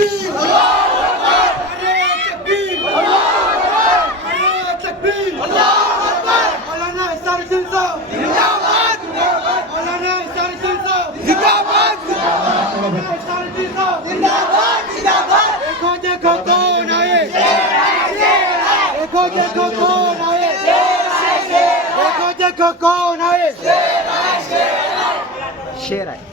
तकबीर नारे तकबीर नारे तकबीर मौलाना इसारुद्दीन साहब जिंदाबाद मौलाना इसारुद्दीन साहब जिंदाबाद मौलाना इसारुद्दीन साहब जिंदाबाद जिंदाबाद देखो देखो कौन आए देखो देखो कौन आए देखो देखो कौन आए शेर आहे